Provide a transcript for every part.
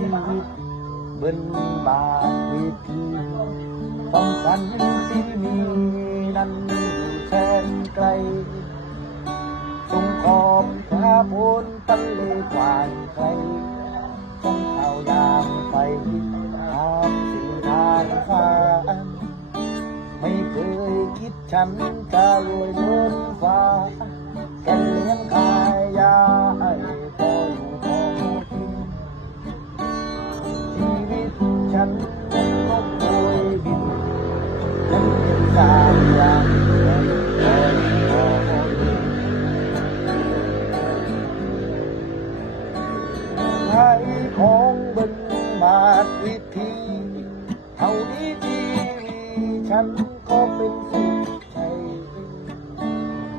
ชีวิตเบิ้นบาทวิธีต้องฝันที่มีนั้นอยู่แสนไกลจงขอบพระพลตันเลกวานใครต้องเข้ายามไปหาสิ่งทางฟ้าไม่เคยคิดฉันจะรวย ฉันนั้นนกโวยบินฉันเป็นสามอย่างพอยู่พอกินใช้ของบินมาดวิธีเท่านี้ชีวิตฉันก็เป็นสุขใจ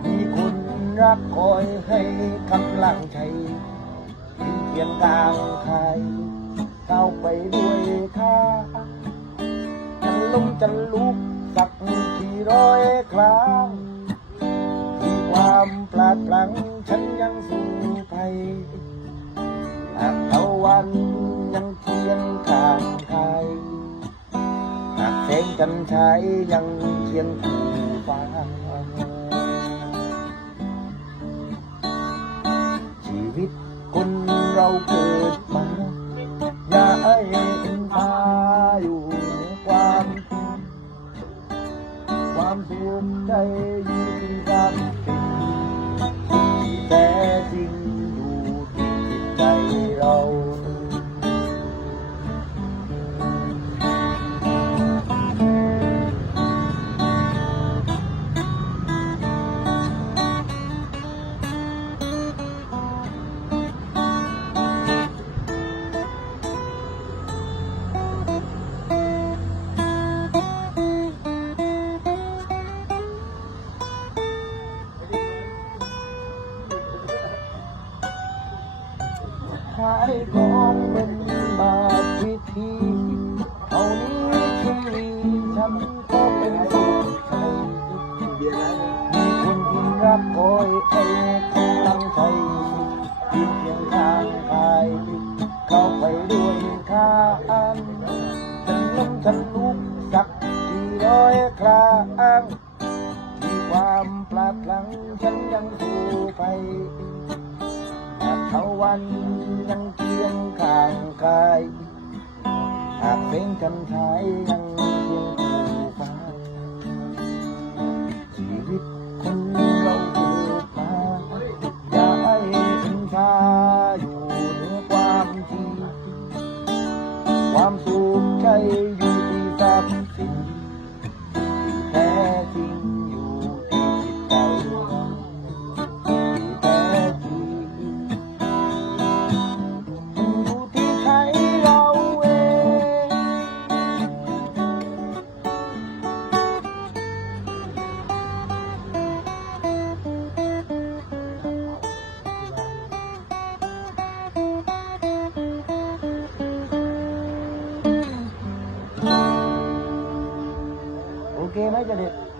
มีคนรักคอยให้กำลังใจเคียงกลางใครก้าวไปด้วยท่า ล้มจะลุกสักกี่ร้อยครั้งที่ความพลาดพลังฉันยังสู้ไปหากเทวันยังเคียงข้างใครหากแสงจันทรายยังเคียงคู่ฟ้าชีวิตคนเราเกิด ความสุขใจอยู่ที่ายของเป็นบาทวิธีเท่านี้ชีวิตฉันก็เป็นสุขใจมีคนที่รักคอยเอ้กำลังใจยืนเคียงข้างกายเข้าไปด้วยข้างฉันล้มฉันลุกสักกี่ร้อยครั้งมีความพลาดพลังฉันยังสู้ไป ทากเขาวันยังเคียงข้างกาย หากเพลงคำไทายยัง โอเ